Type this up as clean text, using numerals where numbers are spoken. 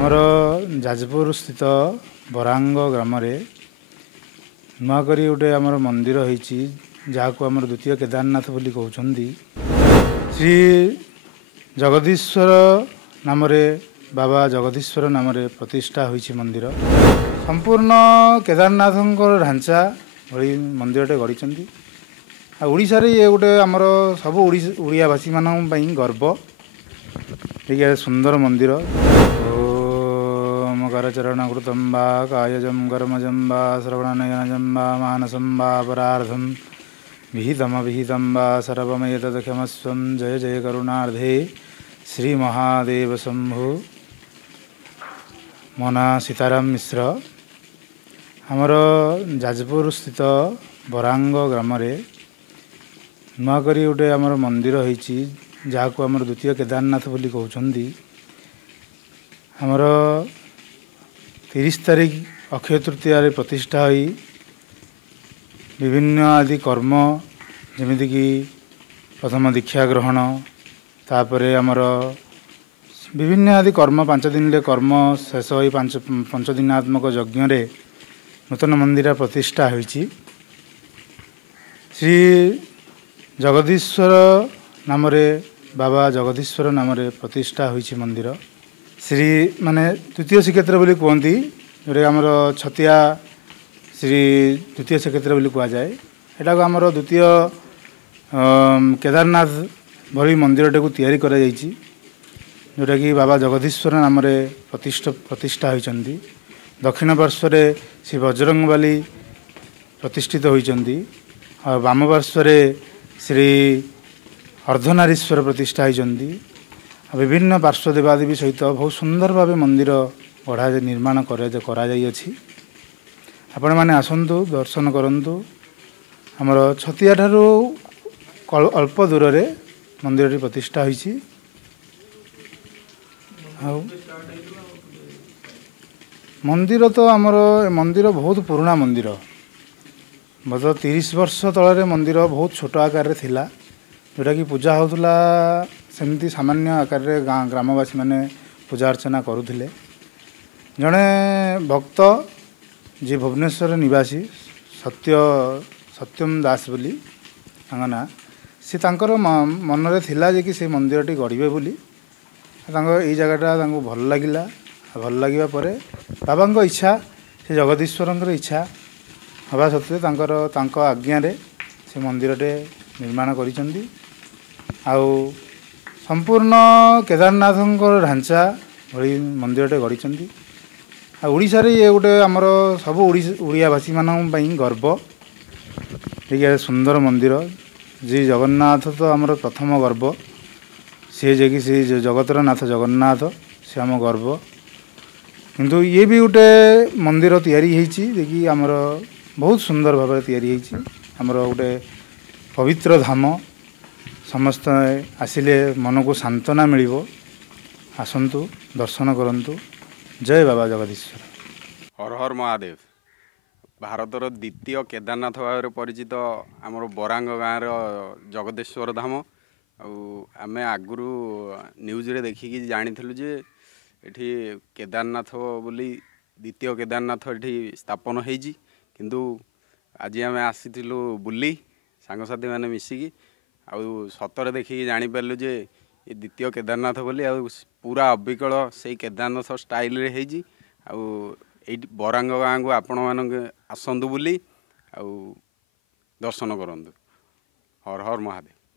आमर जाजपुर स्थित बरांग ग्राम नुआकरी गोटे आमर मंदिर होती जहाँ को आमर द्वितीय केदारनाथ बोली कहते श्री जगदीश्वर नाम बाबा जगदीश्वर नाम प्रतिष्ठा होती मंदिर संपूर्ण केदारनाथ ढांचा भली मंदिरटे गढ़ी ओडिशा रे ये गोटे आमर सब ओडियावासी मानी गर्व ये सुंदर मंदिर ओम करचरण कृतं वा कायजं कर्मजं वा श्रवणनयनजं वा मानसं वा परार्धं विहितमविहितं वा सर्वमेतदक्षमस्वं जय जय करुणार्धे श्री महादेव शंभु। मो ना सीताराम मिश्र आमर जाजपुर स्थित बरांग ग्राम नुआकरी गोटे आमर मंदिर होती जहाँ को आमर द्वितीय केदारनाथ बोली कहते आमर 30 तारीख अक्षय तृतीय प्रतिष्ठा हुई विभिन्न आदि कर्म जमीक प्रथम दीक्षा ग्रहण तापर आमर विभिन्न आदि कर्म 5 दिन कर्म शेष हो 5 दिनात्मक यज्ञ नूतन मंदिर प्रतिष्ठा होती श्री जगदीश्वर नाम बाबा जगदीश्वर नाम प्रतिष्ठा होती मंदिर श्री माने द्वितीय श्रीक्षेत्र बोली कहती जोटा आमर छतिया श्री द्वितीय श्रीक्षेत्र बोली कहुए एटा को आमर द्वितीय केदारनाथ भली मंदिरटे को तैयारी करा जायछि जोटा कि बाबा जगदीश्वर नाम प्रतिष्ठा होती दक्षिण पार्श्व श्री बजरंगबाली प्रतिष्ठित होती और वाम पार्श्व श्री अर्धनारीश्वर प्रतिष्ठा होती विभिन्न पार्श्व देवादेवी सहित बहुत सुंदर भाव मंदिर गढ़ा निर्माण कराई आपण मैंने आसतु दर्शन करंतु आमर छतिया ठारू अल्प दूर रे मंदिर प्रतिष्ठा होती मंदिर तो आमर मंदिर बहुत पुराना मंदिर गत 30 वर्ष तल मंदिर बहुत छोट आकार थिला जोटा कि पूजा होता सेमती सामान्य आकार ग्रामवासी मैंने पूजा अर्चना करुले जड़े भक्त जी भुवनेश्वर निवासी सत्यम दास बोली ना सी मन में थिला जे कि से मंदिर टी गढ़े बोली ये जगटा भल लगिला भल लगे बाबा इच्छा से जगदीश्वर इच्छा हवा सत्वे आज्ञा से मंदिरटे निर्माण करिसेंती आउ संपूर्ण केदारनाथ ढांचा भली मंदिरटे गढ़ी ओडिशा रे ये गोटे आमर सब ओडियावासी मानी गर्व ये सुंदर मंदिर जी जगन्नाथ तो आमर प्रथम गर्व सी जे कि श्री जगतर नाथ जगन्नाथ से आम गर्व किंतु ये भी गोटे मंदिर तैयारी होती जे कि आमर बहुत सुंदर भाव तैयारी होती आमर गोटे पवित्र धाम समस्त आसिले मन को सांत्वना मिलिबो आसंतु दर्शन करंतु जय बाबा जगदीश्वर। हर हर महादेव। भारतर द्वितीय केदारनाथ भाव परिचित आमर बरांग गाँव जगदेश्वर धाम आम आगु न्यूज रे देखिकी जानी जे एठी केदारनाथ बोली द्वितीय केदारनाथ एठी स्थापन होईजी किंतु आज आम आसीलु बुली सांगसाथी मैंने मिसिकी आउ सतरे देखिकी जानीपारू जे ये द्वितीय केदारनाथ बोली पूरा अबिकल से केदारनाथ स्टाइल रे हेजी आउ बरांग गाँव को आपण मान आसतु बुली आउ दर्शन करंतु। हर हर महादेव।